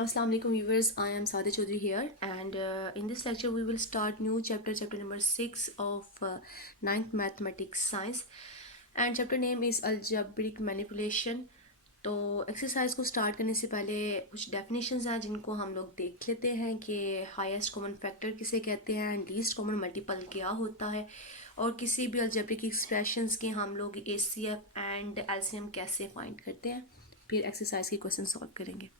Assalamu alaikum viewers, I am Saada Chaudhary here, and in this lecture we will start new chapter number 6 of ninth mathematics science, and chapter name is algebraic manipulation. तो exercise को start करने से पहले कुछ definitions हैं जिनको हम लोग देख लेते हैं कि हाईएस्ट कॉमन फैक्टर किसे कहते हैं एंड लीस्ट कॉमन मल्टीपल क्या होता है, और किसी भी अलजेब्रिक एक्सप्रेशंस के हम लोग एचसीएफ एंड एलसीएम कैसे फाइंड करते हैं। फिर एक्सरसाइज के क्वेश्चन सॉल्व करेंगे।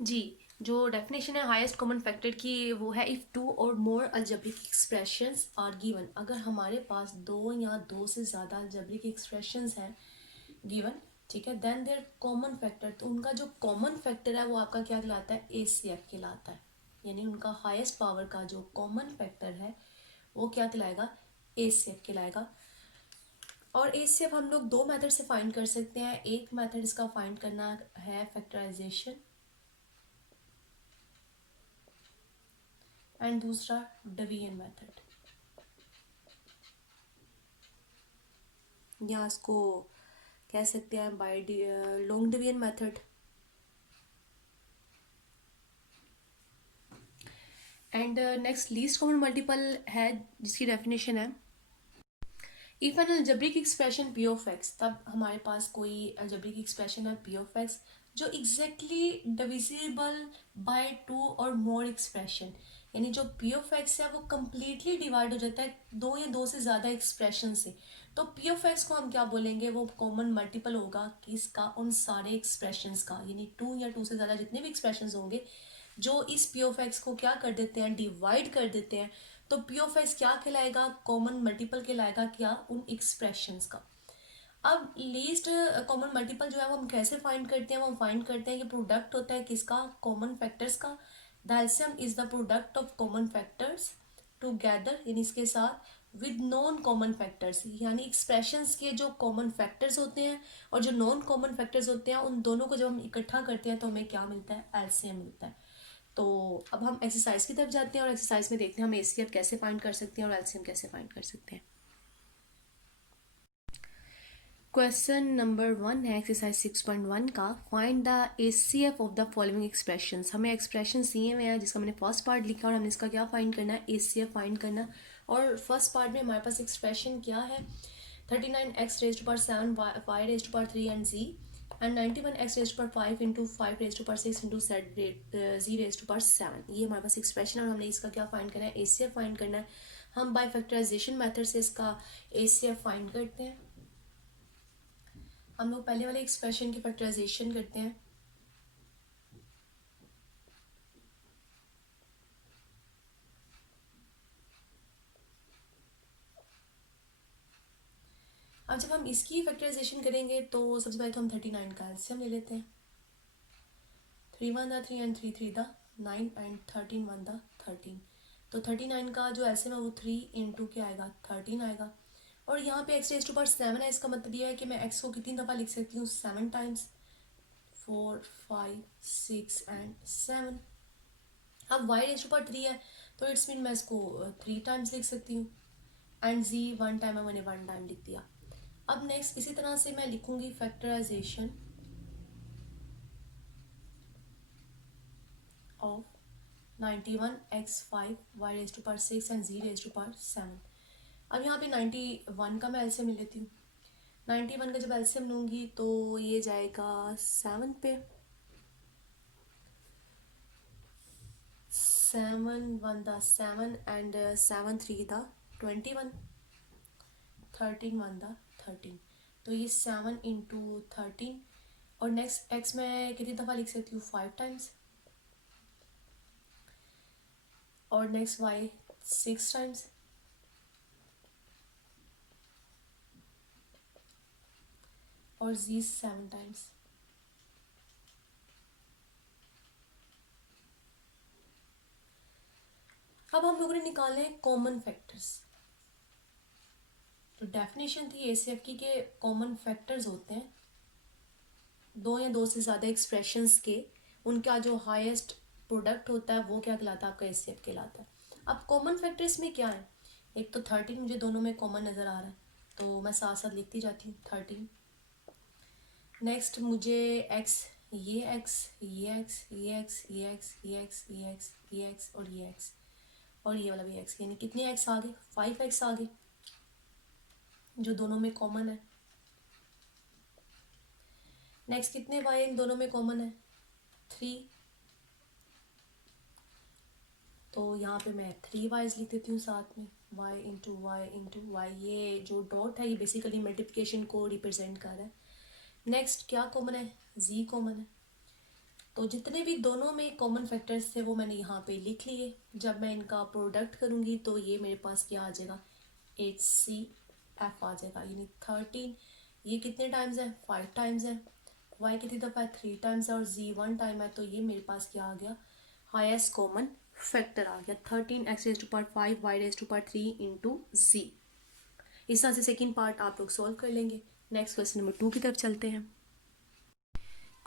जी, जो डेफिनेशन है हाईएस्ट कॉमन फैक्टर की वो है इफ़ टू और मोर अलजेब्रिक एक्सप्रेशंस आर गिवन। अगर हमारे पास दो या दो से ज़्यादा अलजेब्रिक एक्सप्रेशंस हैं गिवन, ठीक है, देन देयर कॉमन फैक्टर, तो उनका जो कॉमन फैक्टर है वो आपका क्या कहलाता है, एसीएफ कहलाता है। यानी उनका हाईएस्ट पावर का जो कॉमन फैक्टर है वो क्या कहलाएगा, एसीएफ कहलाएगा। और एसीएफ हम लोग दो मेथड से फाइंड कर सकते हैं। एक मेथड इसका फाइंड करना है फैक्टराइजेशन, एंड दूसरा डिवीजन मेथड, या इसको कह सकते हैं by long division method. And next least common multiple है जिसकी डेफिनेशन है if an algebraic expression p of x, तब हमारे पास कोई अलजेब्रिक एक्सप्रेशन है पी ऑफ एक्स जो एग्जैक्टली डिविजिबल बाय टू और मोर एक्सप्रेशन, यानी जो पी ऑफ एक्स है वो कम्प्लीटली डिवाइड हो जाता है दो या दो से ज़्यादा एक्सप्रेशन से। तो पी ऑफ एक्स को हम क्या बोलेंगे, वो कॉमन मल्टीपल होगा किसका, उन सारे एक्सप्रेशंस का, यानी टू या टू से ज़्यादा जितने भी एक्सप्रेशंस होंगे जो इस पी ऑफ एक्स को क्या कर देते हैं, डिवाइड कर देते हैं। तो पी ऑफ एक्स क्या कहलाएगा, कॉमन मल्टीपल कहलाएगा क्या, उन एक्सप्रेशंस का। अब लीस्ट कॉमन मल्टीपल जो है वो हम कैसे फाइंड करते हैं, वो हम फाइंड करते हैं कि प्रोडक्ट होता है किसका, कॉमन फैक्टर्स का। The LCM is the product of common factors together, यानी इसके साथ विद नॉन कॉमन फैक्टर्स, यानी एक्सप्रेशंस के जो कॉमन फैक्टर्स होते हैं और जो नॉन कॉमन फैक्टर्स होते हैं उन दोनों को जब हम इकट्ठा करते हैं तो हमें क्या मिलता है, एलसीएम मिलता है। तो अब हम एक्सरसाइज की तरफ जाते हैं और एक्सरसाइज में देखते हैं हम एसीएफ कैसे फाइंड कर सकते हैं और एलसीएम कैसे फाइंड कर सकते हैं। क्वेश्चन नंबर 1 है एक्सरसाइज 6.1 का, find the ACF of the following expressions. हमें एक्सप्रेशन दिए हुए हैं जिसका मैंने फर्स्ट पार्ट लिखा और हमने इसका क्या फाइंड करना है, एसीएफ फाइंड करना। और फर्स्ट पार्ट में हमारे पास एक्सप्रेशन क्या है, 39x raise to power 7 y raise to power 3 and z, and 91x raise to power 5 into 5 raise to power 6 into z raise to power 7। ये हमारे पास एक्सप्रेशन है और हमने इसका क्या फाइंड करना है, एसीएफ फाइंड करना है। हम बाय फैक्टराइजेशन मेथड से इसका एसीएफ फाइंड करते हैं। हम लोग पहले वाले एक्सप्रेशन की फैक्टराइजेशन करते हैं। अब जब हम इसकी फैक्टराइजेशन करेंगे तो सबसे पहले तो हम 39 का एलसीएम ले लेते हैं। 3 1 3 एंड 3 3 द 9 एंड 13 1 द 13। तो 39 का जो एलसीएम है वो 3 इंटू क्या आएगा, 13 आएगा। और यहाँ पे एक्स रेज टू पावर 7 है, इसका मतलब ये है कि मैं एक्स को कितनी दफ़ा लिख सकती हूँ, 7 टाइम्स, 4 5 6 एंड 7। अब वाई रेज टू पावर 3 है तो इट्स मीन मैं इसको 3 टाइम्स लिख सकती हूँ, एंड जी 1 टाइम है, मैंने 1 टाइम लिख दिया। अब नेक्स्ट इसी तरह से मैं लिखूंगी factorisation of 91x5 y raise to power 6 and z raise to power 7। अब यहाँ पे 91 का मैं एलसीएम ले लेती हूँ। 91 का जब एलसीएम लूँगी तो ये जाएगा 7 पे, 7 1 द 7 एंड 7 3 द 21, 13 1 द 13। तो ये 7 इंटू 13। और नेक्स्ट एक्स में कितनी दफ़ा लिख सकती हूँ, 5 टाइम्स। और नेक्स्ट वाई 6 टाइम्स। और जी 7 टाइम्स। अब हम लोगों ने निकालने हैं कॉमन फैक्टर्स। तो डेफिनेशन थी एसीएफ की कि कॉमन फैक्टर्स होते हैं दो या दो से ज़्यादा एक्सप्रेशंस के, उनका जो हाईएस्ट प्रोडक्ट होता है वो क्या कहलाता है, आपका एसीएफ कहलाता है। अब कॉमन फैक्टर्स में क्या है, एक तो 13 मुझे दोनों में कॉमन नज़र आ रहा है तो मैं साथ साथ लिखती जाती हूँ 13। नेक्स्ट मुझे एक्स ये एक्स, ये एक्स, ये एक्स, ये एक्स, ये एक्स, ये एक्स, ये एक्स और ये एक्स और ये वाला भी एक्स, यानी कितने एक्स आ गए? 5x आ गए, जो दोनों में कॉमन है। नेक्स्ट कितने वाई इन दोनों में कॉमन है? 3। तो यहाँ पे मैं 3 वाइज लिख देती हूँ साथ में, y into y into y. ये जो डॉट है ये बेसिकली मल्टीप्लिकेशन को रिप्रेजेंट कर रहा है। नेक्स्ट क्या कॉमन है? z कॉमन है। तो जितने भी दोनों में कॉमन फैक्टर्स थे वो मैंने यहाँ पे लिख लिए। जब मैं इनका प्रोडक्ट करूँगी तो ये मेरे पास क्या आ जाएगा? HCF आ जाएगा, यानी 13। ये कितने टाइम्स है? 5 टाइम्स है। y कितनी दफ़ा है? 3 टाइम्स है। और z 1 टाइम है। तो ये मेरे पास क्या आ गया? हाईएस्ट कॉमन फैक्टर आ गया 13x⁵ y⁵3 इंटू z। इस तरह से सेकेंड पार्ट आप लोग सॉल्व कर लेंगे। नेक्स्ट क्वेश्चन नंबर 2 की तरफ चलते हैं।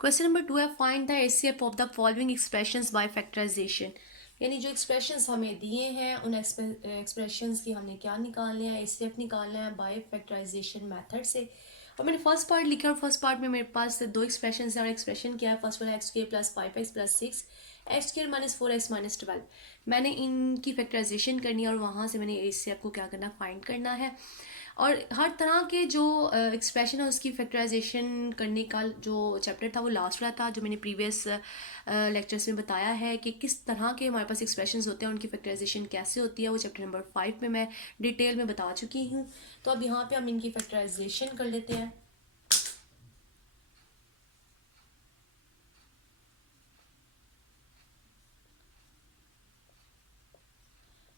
क्वेश्चन नंबर 2 है, find the HCF of the following expressions by factorisation. यानी जो एक्सप्रेशंस हमें दिए हैं उन एक्सप्रेशंस की हमने क्या निकालने हैं? एचसीएफ निकालना है बाय फैक्टराइजेशन मेथड से। और मैंने फर्स्ट पार्ट लिखा और फर्स्ट पार्ट में मेरे पास 2 एक्सप्रेशन है। और एक्सप्रेशन क्या है? फर्स्ट वाला x square plus 5x plus 6 x square minus 4x minus 12। मैंने इनकी फैक्टराइजेशन करनी है और वहाँ से मैंने एचसीएफ को क्या करना? फाइंड करना है। और हर तरह के जो एक्सप्रेशन है उसकी फैक्टराइजेशन करने का जो चैप्टर था वो लास्ट वाला था, जो मैंने प्रीवियस लेक्चर्स में बताया है कि किस तरह के हमारे पास एक्सप्रेशंस होते हैं, उनकी फैक्टराइजेशन कैसे होती है। वो चैप्टर नंबर 5 में मैं डिटेल में बता चुकी हूँ। तो अब यहाँ पे हम इनकी फैक्टराइजेशन कर लेते हैं।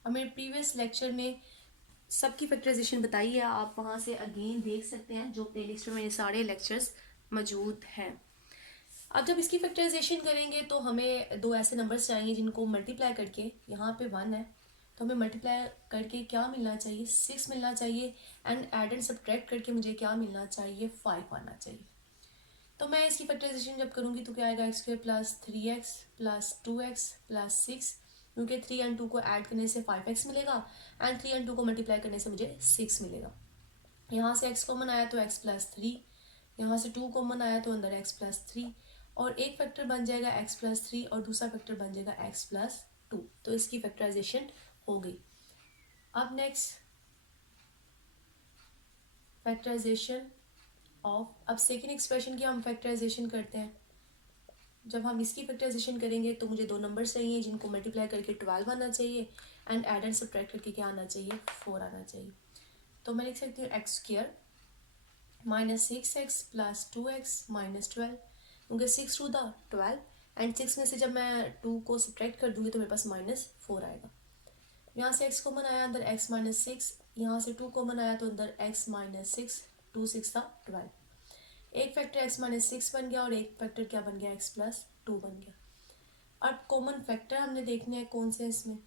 और मेरे प्रीवियस लेक्चर में सबकी फैक्टराइजेशन बताई है, आप वहाँ से अगेन देख सकते हैं, जो प्लेलिस्ट में मेरे सारे लेक्चर्स मौजूद हैं। अब जब इसकी फैक्टराइजेशन करेंगे तो हमें 2 ऐसे नंबर्स चाहिए जिनको मल्टीप्लाई करके, यहाँ पे 1 है तो हमें मल्टीप्लाई करके क्या मिलना चाहिए? 6 मिलना चाहिए। एंड ऐड एंड सब्ट्रैक्ट करके मुझे क्या मिलना चाहिए? 5 आना चाहिए। तो मैं इसकी फैक्टराइजेशन जब करूँगी तो क्या आएगा? X square plus 3x plus 2x plus 6, क्योंकि 3 एंड 2 को ऐड करने से 5x मिलेगा एंड 3 एंड 2 को मल्टीप्लाई करने से मुझे 6 मिलेगा। यहाँ से x कॉमन आया तो x प्लस 3, यहाँ से 2 कॉमन आया तो अंदर x प्लस 3, और एक फैक्टर बन जाएगा x प्लस 3 और दूसरा फैक्टर बन जाएगा x प्लस 2। तो इसकी फैक्टराइजेशन हो गई। अब नेक्स्ट फैक्टराइजेशन ऑफ, अब सेकेंड एक्सप्रेशन की हम फैक्टराइजेशन करते हैं। जब हम इसकी फैक्टराइजेशन करेंगे तो मुझे 2 नंबर चाहिए जिनको मल्टीप्लाई करके 12 आना चाहिए एंड ऐड एंड सब्ट्रैक्ट करके क्या आना चाहिए? 4 आना चाहिए। तो मैं लिख सकती हूँ x square minus 6x plus 2x minus 12, क्योंकि 6 टू द 12 एंड 6 में से जब मैं 2 को सब्ट्रैक्ट कर दूंगी तो मेरे पास -4 आएगा। यहाँ से x कॉमन आया, अंदर x माइनस 6, यहाँ से 2 कॉमन आया तो अंदर x माइनस 6, 2 6 था 12। एक फैक्टर x माइनस 6 बन गया और एक फैक्टर क्या बन गया? x प्लस 2 बन गया। अब कॉमन फैक्टर हमने देखने हैं कौन से इसमें।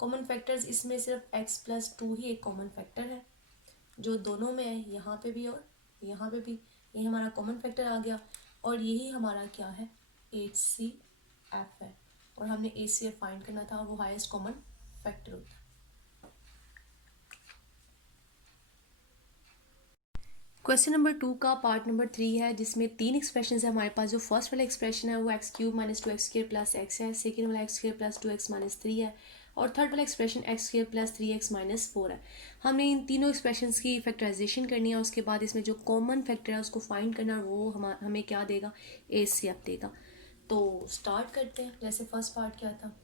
कॉमन फैक्टर्स इसमें सिर्फ x प्लस 2 ही एक कॉमन फैक्टर है, जो दोनों में है, यहाँ पे भी और यहाँ पे भी। ये हमारा कॉमन फैक्टर आ गया और यही हमारा क्या है? HCF है। और हमने HCF फाइंड करना था, वो हाईएस्ट कॉमन फैक्टर होता है। क्वेश्चन नंबर 2 का पार्ट नंबर 3 है, जिसमें 3 एक्सप्रेशन है हमारे पास। जो फर्स्ट वाला एक्सप्रेशन है वो x cube minus 2x² plus x है, सेकेंड वाला x² प्लस 2x माइनस 3 है, और थर्ड वाला expression x² plus 3x minus 4 है। हमने इन तीनों एक्सप्रेशन की फैक्टराइजेशन करनी है, उसके बाद इसमें जो कॉमन फैक्टर है उसको फाइंड करना है, वो हमें क्या देगा? HCF देगा। तो स्टार्ट करते हैं। जैसे फर्स्ट पार्ट क्या था?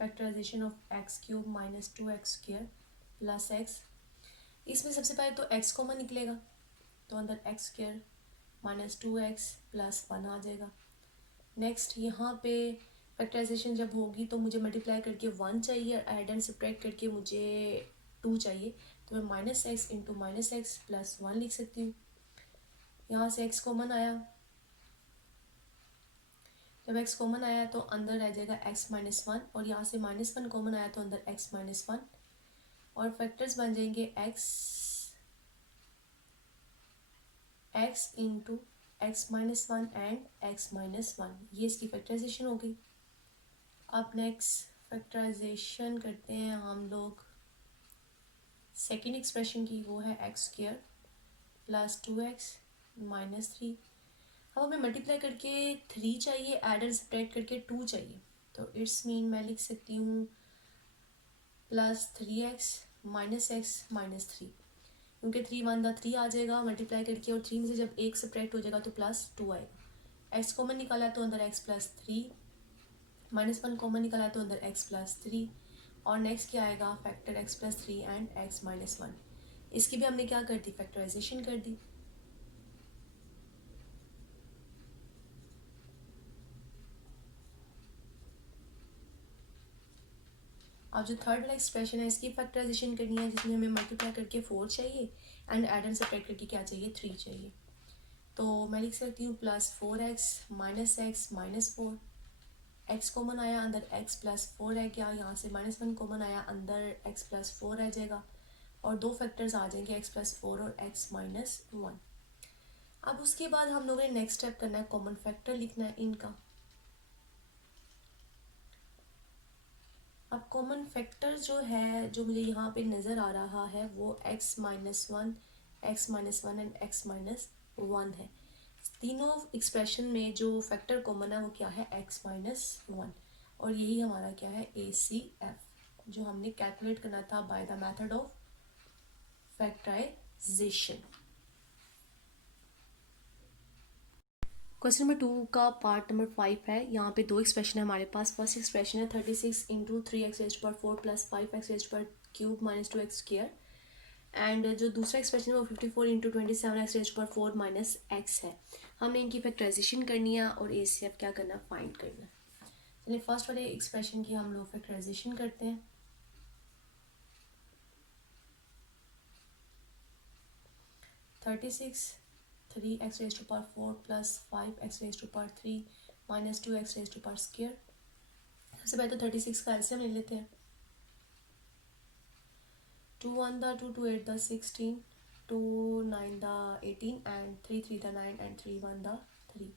Factorisation of x cube minus 2x² plus x। इसमें सबसे पहले तो x कॉमन निकलेगा, तो अंदर x² माइनस 2x प्लस 1 आ जाएगा। नेक्स्ट यहाँ पे फैक्टराइजेशन जब होगी तो मुझे मल्टीप्लाई करके 1 चाहिए और ऐड एंड सब्ट्रैक्ट करके मुझे 2 चाहिए, तो मैं minus x into minus x plus 1 लिख सकती हूँ। यहाँ से x कॉमन आया, जब x कॉमन आया तो अंदर रह जाएगा x माइनस 1, और यहाँ से -1 कॉमन आया तो अंदर x माइनस 1, और फैक्टर्स बन जाएंगे x into x minus 1 and x minus 1। ये इसकी फैक्टराइजेशन हो गई। अब नेक्स्ट फैक्टराइजेशन करते हैं हम लोग सेकेंड एक्सप्रेशन की, वो है x square plus 2x minus 3। अब हमें मल्टीप्लाई करके 3 चाहिए, एड एंड सब्ट्रैक्ट करके 2 चाहिए, तो इट्स मीन मैं लिख सकती हूँ plus 3x minus x minus 3, क्योंकि 3 वन दा 3 आ जाएगा मल्टीप्लाई करके, और 3 में से जब एक सब्ट्रैक्ट हो जाएगा तो प्लस 2 आएगा। एक्स कॉमन निकाला तो अंदर x प्लस 3, माइनस 1 कॉमन निकाला तो अंदर x प्लस 3, और नेक्स्ट क्या आएगा factor x plus 3 and x minus 1। इसकी भी हमने क्या कर दी, फैक्टराइजेशन कर दी। अब जो थर्ड वाला एक्सप्रेशन है इसकी फैक्टराइजेशन करनी है, जिसमें हमें मल्टीप्लाई करके 4 चाहिए एंड एड एंड सब्ट्रैक्ट करके क्या चाहिए, 3 चाहिए। तो मैं लिख सकती हूँ plus 4x minus x minus 4, x common आया अंदर x प्लस 4 है, क्या यहाँ से माइनस 1 कॉमन आया अंदर x प्लस 4 रह जाएगा, और दो फैक्टर्स आ जाएंगे x प्लस 4 और x माइनस 1। अब उसके बाद हम लोगों ने नेक्स्ट स्टेप करना है, कॉमन फैक्टर लिखना है इनका। अब कॉमन फैक्टर जो है, जो मुझे यहाँ पे नज़र आ रहा है, वो x minus 1, x minus 1 and x minus 1 है। तीनों एक्सप्रेशन में जो फैक्टर कॉमन है वो क्या है, x माइनस 1, और यही हमारा क्या है, ACF, जो हमने कैलकुलेट करना था by the method of factorisation. Question number 2 का पार्ट नंबर 5 है। यहाँ पे दो एक्सप्रेशन है हमारे पास। फर्स्ट एक्सप्रेशन है 36 into 3x raised power 4 plus 5x raised power cube minus 2x square, and जो दूसरा एक्सप्रेशन है वो 54 into 27x raised power 4 minus x है। हमने इनकी फैक्टराइजेशन करनी है और ACF क्या करना, फाइंड करना है। चलिए फर्स्ट वाले एक्सप्रेशन की हम लोग फैक्टराइजेशन करते हैं। 36 3x raised to power 4 plus 5x raised to power 3 minus 2x raised to power square. सबसे पहले तो 36 का एलसीएम ले लेते हैं। 2 1 दा 2, 2 8 दा 16, 2 9 दा 18 एंड 3 3 दा 9 एंड 3 1 दा 3।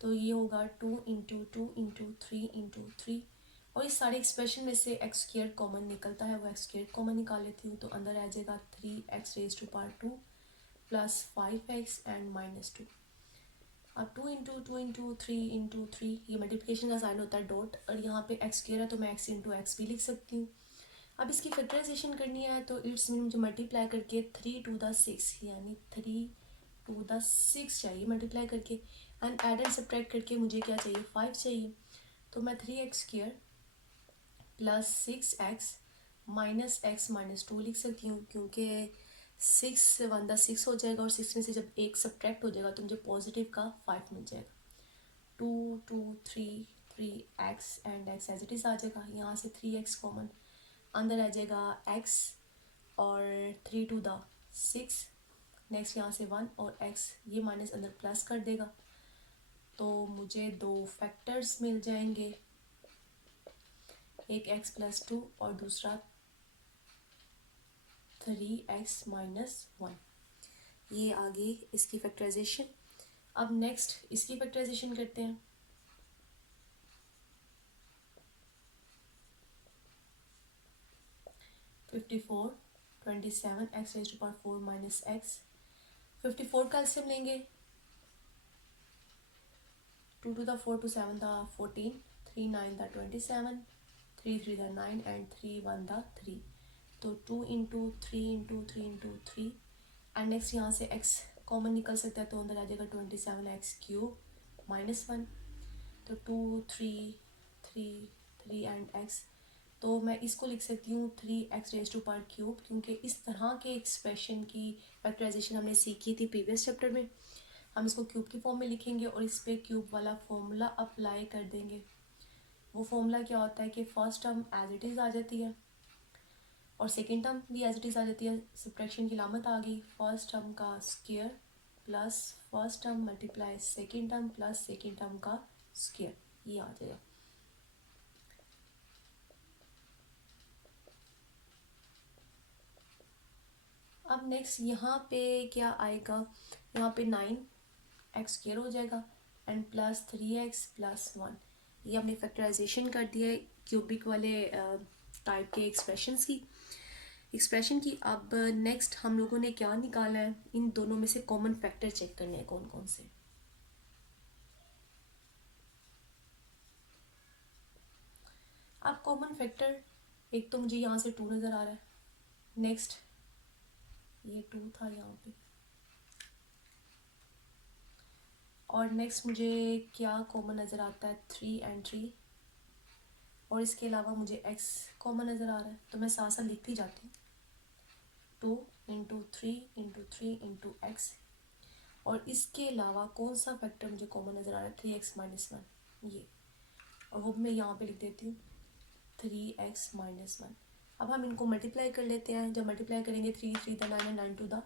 तो ये होगा 2 इंटू 2 इंटू 3 इंटू 3, और इस सारे एक्सप्रेशन में से एक्स स्क्वायर कॉमन निकलता है, वो एक्स स्क्वायर कॉमन निकाल लेती हूँ, तो अंदर आ जाएगा 3x raise to power 2 plus 5x and minus 2। अब 2 इंटू 2 इंटू 3 इंटू 3, ये मल्टीप्लिकेशन का साइन होता है डॉट, और यहाँ पे एक्स स्क्वायर है तो मैं x इंटू एक्स भी लिख सकती हूँ। अब इसकी फैक्टराइजेशन करनी है तो इट्स मीन मुझे मल्टीप्लाई करके 3 टू द 6, यानी 3 टू द 6 चाहिए मल्टीप्लाई करके, एंड एड एंड सब्ट्रैक्ट करके मुझे क्या चाहिए, 5 चाहिए। तो मैं 3x square plus 6x minus x minus 2 लिख सकती हूँ, क्योंकि 6 1 द 6 हो जाएगा, और 6 में से जब एक सब्ट्रैक्ट हो जाएगा तो मुझे पॉजिटिव का 5 मिल जाएगा। 2 2 3 3x and x as it is आ जाएगा, यहाँ से 3x कॉमन, अंदर आ जाएगा x और 3 टू द 6, नेक्स्ट यहाँ से 1 और x, ये माइनस अंदर प्लस कर देगा, तो मुझे दो फैक्टर्स मिल जाएंगे, एक x प्लस 2 और दूसरा 3x माइनस 1। ये आगे इसकी फैक्टराइजेशन। अब नेक्स्ट इसकी फैक्टराइजेशन करते हैं। 54 27 x raise to power 4 minus x. 54 का एलसीएम लेंगे, 2 two the 4 two 7 the 14, 3 9 the 27, 3 3 the 9 and 3 1 the 3। तो 2 into 3 into 3 into 3, and next यहाँ से x कॉमन निकल सकता है, तो अंदर आ जाएगा 27x क्यूब माइनस 1। तो 2 3 3 3 एंड x, तो मैं इसको लिख सकती हूँ 3x raise to power cube, क्योंकि इस तरह के एक्सप्रेशन की फैक्टराइजेशन हमने सीखी थी प्रीवियस चैप्टर में। हम इसको क्यूब की फॉर्म में लिखेंगे और इस पर क्यूब वाला फॉर्मूला अप्लाई कर देंगे। वो फॉर्मूला क्या होता है कि first term as it is आ जाती है और सेकेंड टर्म भी एज इट इज़ आ जाती है, सब्ट्रैक्शन की लामत आ गई, फर्स्ट टर्म का square plus first term multiply second term plus second term का स्क्वायर, ये आ जाएगा। अब नेक्स्ट यहाँ पे क्या आएगा, यहाँ पे 9x स्क्वायर हो जाएगा एंड प्लस 3x प्लस 1, ये हमने फैक्टराइजेशन कर दिया है। क्यूबिक वाले टाइप के एक्सप्रेशन की। अब नेक्स्ट हम लोगों ने क्या निकाला है, इन दोनों में से कॉमन फैक्टर चेक करने हैं कौन कौन से। अब कॉमन फैक्टर, एक तो मुझे यहाँ से 2 नज़र आ रहा है, नेक्स्ट ये 2 था यहाँ पे, और नेक्स्ट मुझे क्या कॉमन नज़र आता है 3 एंड 3, और इसके अलावा मुझे x कॉमन नज़र आ रहा है, तो मैं साथ साथ लिखती जाती हूँ 2 इंटू 3 इंटू एक्स, और इसके अलावा कौन सा फैक्टर मुझे कॉमन नज़र आ रहा है 3x माइनस 1 ये, और वो मैं यहाँ पे लिख देती हूँ 3x माइनस 1। अब हम इनको मल्टीप्लाई कर लेते हैं, जब मल्टीप्लाई करेंगे 3 3 the 9 9 two the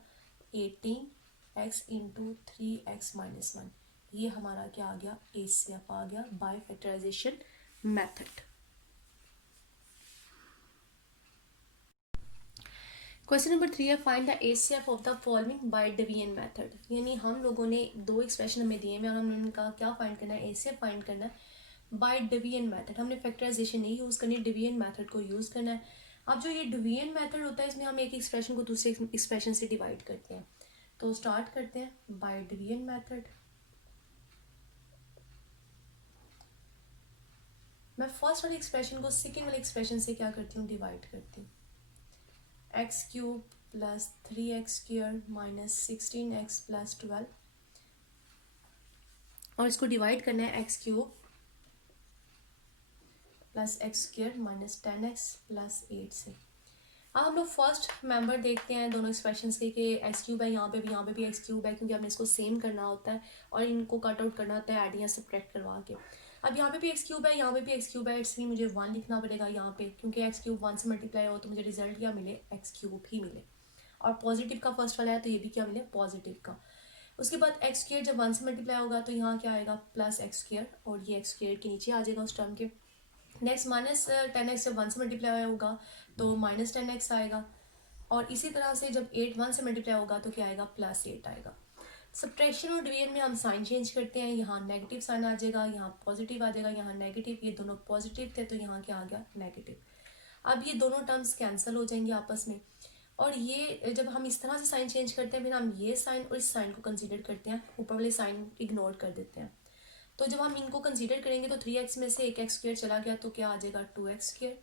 18x into 3x minus 1, ये हमारा क्या आ गया, ACF आ गया by factorisation method. Question number 3 है, find the ACF of the following by division method. यानी हम लोगों ने 2 एक्सप्रेशन हमें दिए हैं और हमने उनका क्या फाइंड करना है, ACF फाइंड करना है बाय डिवीजन मेथड। हमने फैक्टराइजेशन नहीं यूज़ करनी, डिवीजन मेथड को यूज़ करना है। अब जो ये डिवीजन मेथड होता है, इसमें हम एक एक्सप्रेशन को दूसरे एक्सप्रेशन से डिवाइड करते हैं। तो स्टार्ट करते हैं बाय डिवीजन मेथड। मैं फर्स्ट वाले एक्सप्रेशन को सेकेंड वाले एक्सप्रेशन से क्या करती हूँ, डिवाइड करती हूँ। X cube plus 3x square minus 16x plus 12, और इसको डिवाइड करना है x cube plus x square minus 10x plus 8 से। अब हम लोग फर्स्ट मेंबर देखते हैं दोनों एक्सप्रेशंस के कि एक्स क्यूब है, यहाँ पे भी एक्स क्यूब है, क्योंकि हमने इसको सेम करना होता है और इनको कट आउट करना होता है ऐड या सब्ट्रैक्ट करवा के। अब यहाँ पे भी एक्स क्यूब है, यहाँ पे भी एक्स क्यूब है, इसलिए मुझे 1 लिखना पड़ेगा यहाँ पे, क्योंकि एक्स क्यूब 1 से मल्टीप्लाई हो तो मुझे रिजल्ट क्या मिले, एक्स क्यूब ही मिले, और पॉजिटिव का फर्स्ट वाला है तो ये भी क्या मिले, पॉजिटिव का। उसके बाद एक्स स्क्वायर जब 1 से मल्टीप्लाई होगा तो यहाँ क्या आएगा, प्लस एक्स स्क्वायर, और ये एक्स स्क्वायर के नीचे आ जाएगा उस टर्म के। नेक्स्ट माइनस 10x जब 1 से मल्टीप्लाई होगा तो माइनस 10x आएगा, और इसी तरह से जब 8 1 से मल्टीप्लाई होगा तो क्या आएगा, प्लस 8 आएगा। सब्ट्रैक्शन और डिवीजन में हम साइन चेंज करते हैं, यहाँ नेगेटिव साइन आ जाएगा, यहाँ पॉजिटिव आ जाएगा, यहाँ नेगेटिव, ये दोनों पॉजिटिव थे तो यहाँ क्या आ गया, नेगेटिव। अब ये दोनों टर्म्स कैंसिल हो जाएंगे आपस में, और ये जब हम इस तरह से साइन चेंज करते हैं फिर हम ये साइन और इस साइन को कंसीडर करते हैं, ऊपर वाले साइन इग्नोर कर देते हैं। तो जब हम इनको कंसीडर करेंगे तो 3x में से एक एक्स स्क्वायर चला गया तो क्या आ जाएगा, 2x स्क्वायर,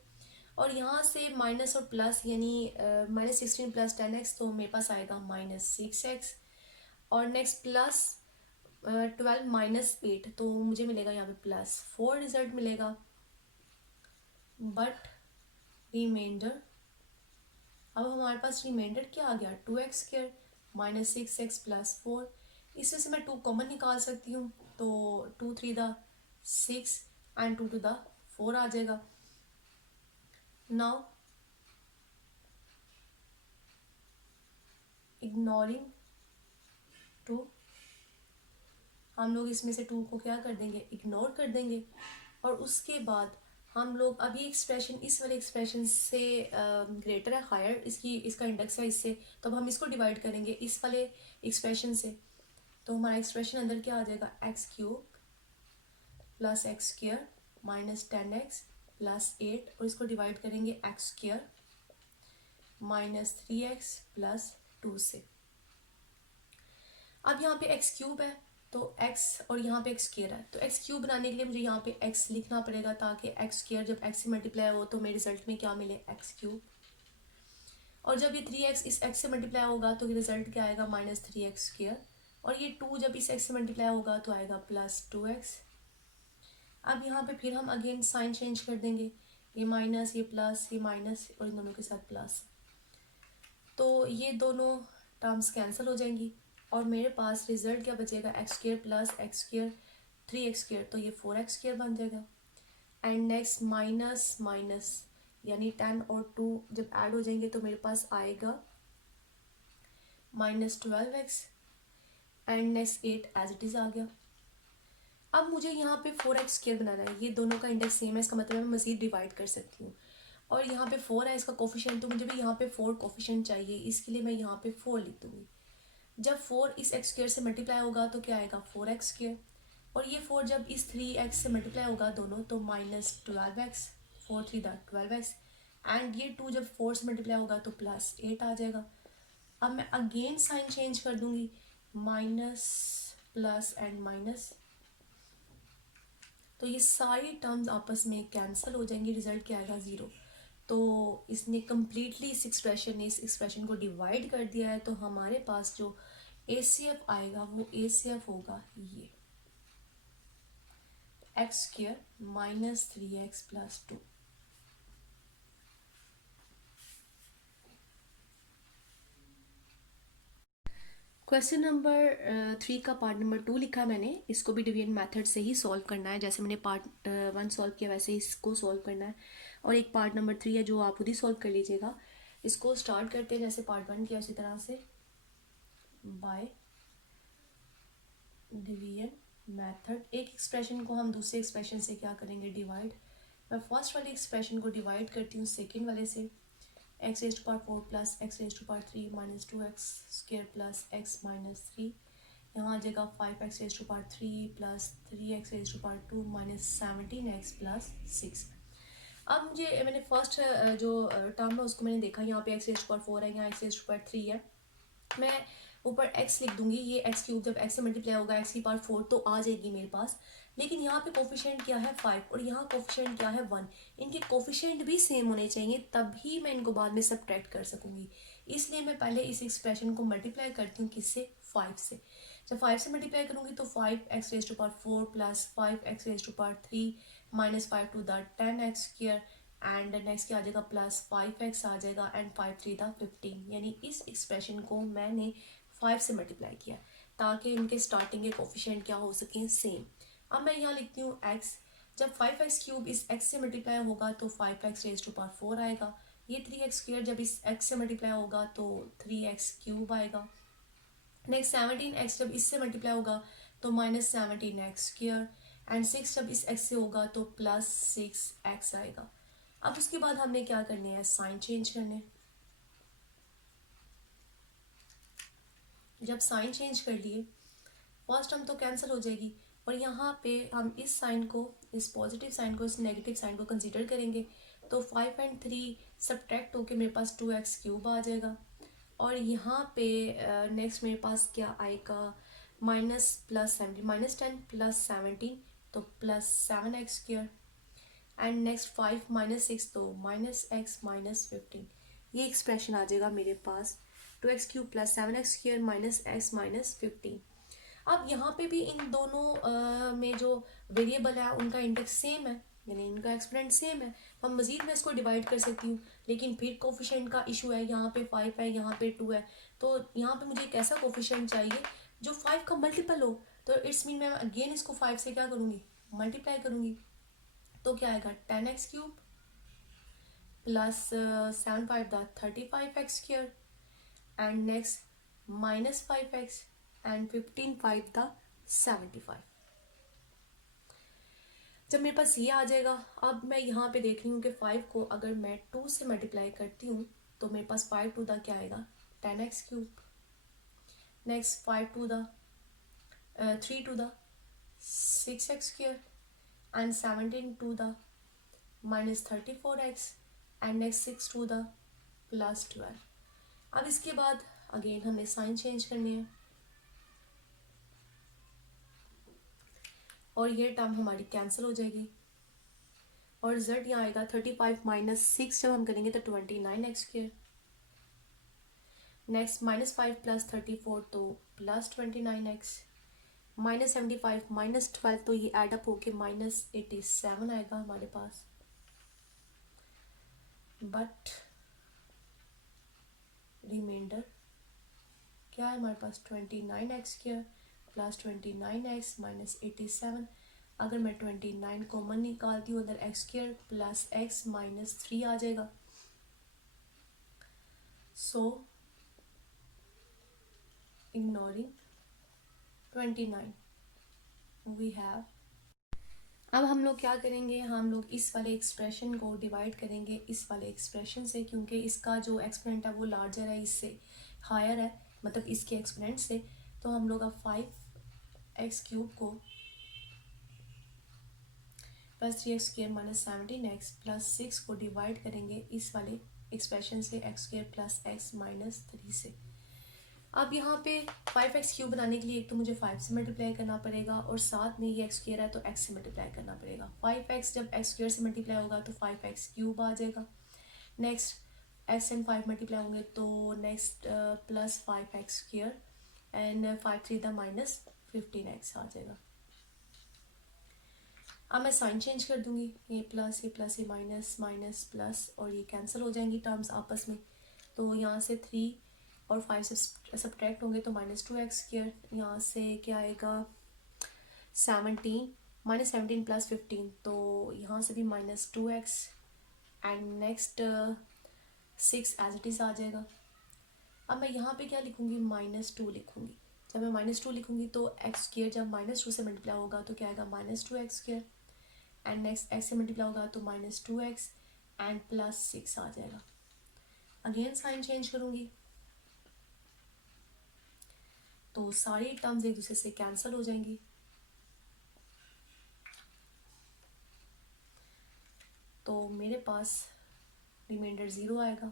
और यहाँ से माइनस और प्लस यानी माइनस 16 प्लस 10x, तो मेरे पास आएगा माइनस 6x, और नेक्स्ट प्लस 12 माइनस 8, तो मुझे मिलेगा यहाँ पे प्लस 4 रिजल्ट मिलेगा, बट रिमाइंडर, अब हमारे पास रिमाइंडर क्या आ गया, 2x square minus 6x plus 4, इसमें से मैं 2 कॉमन निकाल सकती हूँ, तो 2 3 द 6 एंड 2 2 द 4 आ जाएगा। नाउ इग्नोरिंग 2, हम लोग इसमें से 2 को क्या कर देंगे, इग्नोर कर देंगे, और उसके बाद हम लोग अब ये एक्सप्रेशन इस वाले एक्सप्रेशन से ग्रेटर है, हायर इसका इंडेक्स है इससे, तो अब हम इसको डिवाइड करेंगे इस वाले एक्सप्रेशन से, तो हमारा एक्सप्रेशन अंदर क्या आ जाएगा, x cube plus x square minus 10x plus 8, और इसको डिवाइड करेंगे x square minus 3x plus 2 से। अब यहाँ पे एक्स क्यूब है तो x, और यहाँ पे एक्स स्क्वायर है, तो एक्स क्यूब बनाने के लिए मुझे यहाँ पे x लिखना पड़ेगा, ताकि एक्स स्क्वायर जब x से मल्टीप्लाई हो तो मेरे रिजल्ट में क्या मिले, एक्स क्यूब, और जब ये 3x इस x से मल्टीप्लाई होगा तो रिजल्ट क्या आएगा, माइनस 3x स्क्वायर, और ये 2 जब इस x से मल्टीप्लाई होगा तो आएगा प्लस 2x। अब यहाँ पे फिर हम अगेन साइन चेंज कर देंगे, ये माइनस ये प्लस ये माइनस और इन दोनों के साथ प्लस, तो ये दोनों टर्म्स कैंसिल हो जाएंगी और मेरे पास रिजल्ट क्या बचेगा, x square plus x square 3x square, तो ये 4x स्क्वायर बन जाएगा। एंड नेक्स्ट माइनस माइनस यानी 10 और 2 जब ऐड हो जाएंगे तो मेरे पास आएगा minus 12x, and next 8 as it is आ गया। अब मुझे यहाँ पे 4x स्क्वायर बनाना है, ये दोनों का इंडेक्स सेम है, इसका मतलब मैं मज़ीद डिवाइड कर सकती हूँ, और यहाँ पे 4 है इसका कोफिशिएंट, तो मुझे भी यहाँ पे 4 कोफिशिएंट चाहिए, इसके लिए मैं यहाँ पे 4 लिख दूँगी। जब 4 इस x स्क्वायर से मल्टीप्लाई होगा तो क्या आएगा, 4x स्क्वायर, और ये 4 जब इस 3x से मल्टीप्लाई होगा दोनों तो minus 12x 4 3 the 12x, and ये 2 जब 4 से मल्टीप्लाई होगा तो +8 आ जाएगा। अब मैं अगेन साइन चेंज कर दूंगी, माइनस प्लस एंड माइनस, तो ये सारी टर्म्स आपस में कैंसिल हो जाएंगी, रिजल्ट क्या आएगा 0। तो इसने कम्प्लीटली इस एक्सप्रेशन को डिवाइड कर दिया है। तो हमारे पास जो ACF आएगा वो ACF होगा ये x² minus 3x plus 2। Question number 3 का पार्ट नंबर 2 लिखा है मैंने, इसको भी डिवीजन मेथड से ही सॉल्व करना है। जैसे मैंने पार्ट 1 सॉल्व किया वैसे ही इसको सॉल्व करना है। और एक पार्ट नंबर 3 है जो आप खुद ही सॉल्व कर लीजिएगा। इसको स्टार्ट करते हैं जैसे पार्ट 1 किया उसी तरह से, बाय डिवीजन मेथड। एक एक्सप्रेशन को हम दूसरे एक्सप्रेशन से क्या करेंगे, डिवाइड। मैं फर्स्ट वाले एक्सप्रेशन को डिवाइड करती हूँ सेकेंड वाले से, x⁴ plus x⁴ minus 2x² plus x minus 3। यहाँ आ जाएगा 5x⁴ plus 3x⁴ minus 17x plus 6। अब मुझे मैंने फर्स्ट जो टर्म है उसको मैंने देखा, यहाँ पे x⁴ है, यहाँ x⁴ है। मैं ऊपर x लिख दूंगी, ये x³ जब x से मल्टीप्लाई होगा x⁴ तो आ जाएगी मेरे पास। लेकिन यहाँ पे कोफिशिएंट क्या है 5 और यहाँ कोफिशिएंट क्या है 1। इनके कोफिशिएंट भी सेम होने चाहिए तभी मैं इनको बाद में सब्ट्रैक्ट कर सकूंगी। इसलिए मैं पहले इस एक्सप्रेशन को मल्टीप्लाई करती हूँ किससे, 5 से। जब 5 से मल्टीप्लाई करूंगी तो 5x⁴ plus 5x⁴ minus 5 two the 10x², and next क्या आ जाएगा, प्लस 5x आ जाएगा, एंड 5 3 द 15। यानी इस एक्सप्रेशन को मैंने 5 से मल्टीप्लाई किया ताकि इनके स्टार्टिंग के कोफिशिएंट क्या हो सकें, सेम। अब मैं यहाँ लिखती हूँ x। जब 5x³ इस x से मल्टीप्लाई होगा तो 5x⁴ आएगा। ये 3x² जब इस x से मल्टीप्लाई होगा तो 3x³ आएगा। नेक्स्ट 17x जब इससे मल्टीप्लाई होगा तो माइनस 17x², एंड 6 जब इस x से होगा तो प्लस 6x आएगा। अब उसके बाद हमने क्या करने हैं, साइन चेंज करने। जब साइन चेंज कर लिए फर्स्ट टर्म तो कैंसिल हो जाएगी, और यहाँ पे हम इस साइन को, इस पॉजिटिव साइन को, इस नेगेटिव साइन को कंसीडर करेंगे। तो 5 एंड 3 सब्ट्रैक्ट होके मेरे पास 2x³ आ जाएगा। और यहाँ पे नेक्स्ट मेरे पास क्या आएगा, माइनस प्लस 17, माइनस 10 प्लस 17 तो plus 7x², and next 5 minus 6 तो माइनस x माइनस 15। ये एक्सप्रेशन आ जाएगा मेरे पास 2x³ plus 7x² minus x minus 15। अब यहाँ पे भी इन दोनों में जो वेरिएबल है उनका इंडेक्स सेम है, यानी इनका एक्सपोनेंट सेम है। हम मजीद में इसको डिवाइड कर सकती हूँ, लेकिन फिर कोफिशिएंट का इशू है। यहाँ पे 5 है, यहाँ पे 2 है, तो यहाँ पे मुझे एक ऐसा कोफिशिएंट चाहिए जो 5 का मल्टीपल हो। तो इट्स मीन मैं अगेन इसको 5 से क्या करूँगी, मल्टीप्लाई करूँगी। तो क्या आएगा, 10x³ plus 7 5 the 35x², and next minus 5x, and 15 5 the 75। जब मेरे पास ये आ जाएगा, अब मैं यहाँ पे देख रही हूँ कि 5 को अगर मैं 2 से मल्टीप्लाई करती हूँ तो मेरे पास 5 टू द क्या आएगा, 10x³। Next 5 two the 3 two the 6x², and 17 two the minus 34x, and next 6 two the plus 12। अब इसके बाद अगेन हमें साइन चेंज करने हैं, और ये टर्म हमारी कैंसिल हो जाएगी, और रिजल्ट यहाँ आएगा 35 माइनस 6 जब हम करेंगे तो 29x²। नेक्स्ट माइनस 5 प्लस 34 तो प्लस 29x, माइनस 75 माइनस 12 तो ये एडअप होके माइनस 87 आएगा हमारे पास। बट रिमाइंडर क्या है हमारे पास, 29x² प्लस 29x माइनस 87। अगर मैं 29 कॉमन निकालती हूँ उधर x² प्लस x माइनस 3 आ जाएगा। सो इग्नोरिंग 29 वी हैव। अब हम लोग क्या करेंगे, हम लोग इस वाले एक्सप्रेशन को डिवाइड करेंगे इस वाले एक्सप्रेशन से, क्योंकि इसका जो एक्सपोनेंट है वो लार्जर है, इससे हायर है, मतलब इसके एक्सपोनेंट से। तो हम लोग अब 5x³ को plus 3x² minus 17x plus 6 को डिवाइड करेंगे इस वाले एक्सप्रेशन से x² प्लस x माइनस 3 से। अब यहाँ पे 5x³ बनाने के लिए एक तो मुझे 5 से मल्टीप्लाई करना पड़ेगा और साथ में ये x² है तो x से मल्टीप्लाई करना पड़ेगा। 5x जब x² से मल्टीप्लाई होगा तो 5x³ आ जाएगा। नेक्स्ट x एंड 5 मल्टीप्लाई होंगे तो next plus 5x² and 5 3 the minus 15x आ जाएगा। अब मैं साइन चेंज कर दूंगी, ये प्लस ये माइनस माइनस प्लस और ये कैंसिल हो जाएंगी टर्म्स आपस में। तो यहाँ से 3 और 5 से सब्ट्रैक्ट होंगे तो -2x²। यहाँ से क्या आएगा 17 -17 प्लस 15 तो यहाँ से भी -2x and next 6 as it is आ जाएगा। अब मैं यहाँ पे क्या लिखूँगी -2 लिखूँगी। जब मैं -2 लिखूँगी तो x² जब -2 से मल्टीप्लाई होगा तो क्या आएगा -2x² एंड नेक्स्ट x से मल्टीप्लाई होगा तो -2x एंड प्लस 6 आ जाएगा। अगेन साइन चेंज करूँगी तो सारी टर्म्स एक दूसरे से कैंसिल हो जाएंगी। तो मेरे पास रिमाइंडर 0 आएगा।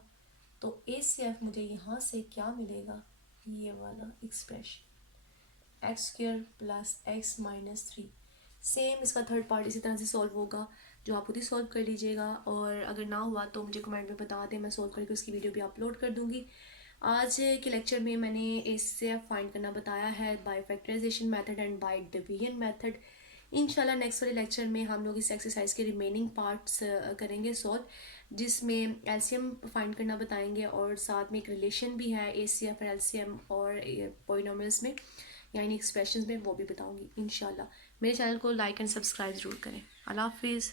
तो ACF मुझे यहाँ से क्या मिलेगा, ये वाला expression x² plus x minus 3। Same इसका थर्ड पार्ट इसी तरह से सॉल्व होगा, जो आप खुद ही सॉल्व कर लीजिएगा। और अगर ना हुआ तो मुझे कमेंट में बता दें, मैं सॉल्व करके उसकी वीडियो भी अपलोड कर दूँगी। आज के लेक्चर में मैंने ACF फाइंड करना बताया है by factorisation method and by division method. इंशाल्लाह नेक्स्ट वाले लेक्चर में हम लोग इस एक्सरसाइज के रिमेनिंग पार्ट्स करेंगे सॉल्व, जिसमें एलसीएम फाइंड करना बताएंगे और साथ में एक रिलेशन भी है ACF और एलसीएम और पॉलिनोमियल्स में यानी एक्सप्रेशंस में, वो भी बताऊंगी इंशाल्लाह। मेरे चैनल को लाइक एंड सब्सक्राइब ज़रूर करें। अल्लाह हाफिज़।